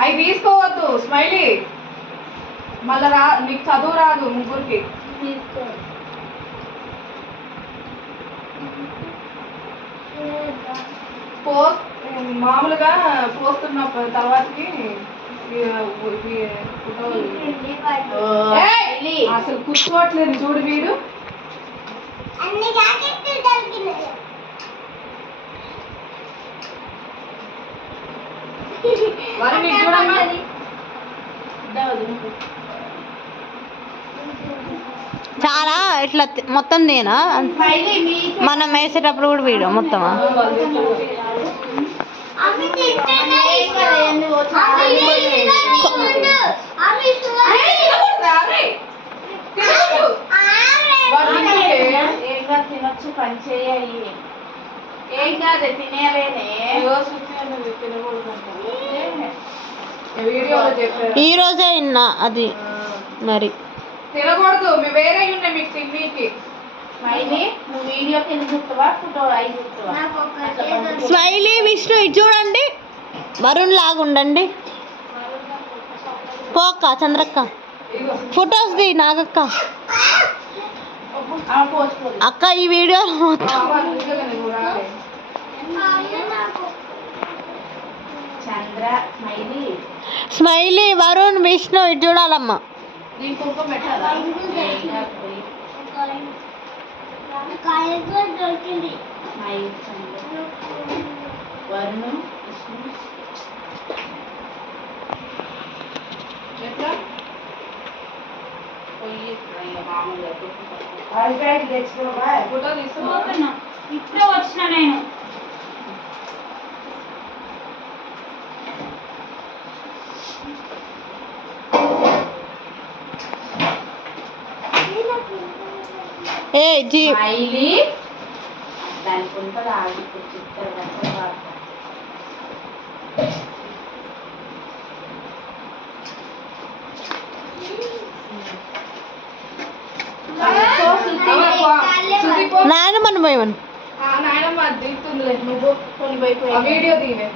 అవి తీసుకోవద్దు స్మైలీ, మళ్ళా నీకు చదువు రాదు ముగ్గురికి. మామూలుగా పోస్తున్న తర్వాతకి అసలు కూర్చోవట్లేదు చూడు వీడు. చాలా ఇట్లా మొత్తం నేనా మనం వేసేటప్పుడు కూడా వీడియో మొత్తమా? తినొచ్చు, పని చేయాలి, ఏం కాదు తినేవేనే. ఈ రోజే విన్నా అది మరి తినకూడదు, మేము వేరే ఉన్నాయి మీకు తిన్నీకి. నువ్వు వీడియోకి ఎందుకు చూస్తావా, ఫోటో అయి చూస్తావా? స్మైలీ విష్ణు ఇది చూడండి, వరుణ్ లాగుండండి. పోక్క చంద్రక్క ఫొటోస్ ది నాగక్క. అక్క ఈ వీడియో స్మైలీ వరుణ్ విష్ణు ఇది చూడాలమ్మా. ఇప్పుడే వచ్చిన నేను. ఏ జీ దాని కుంటలు ఆగి చిత్తరు నాయనమ్మని పోయమని నాయనమ్మ దిగుతుందిలే, నువ్వు కొన్ని పోయి వీడియో తీవే.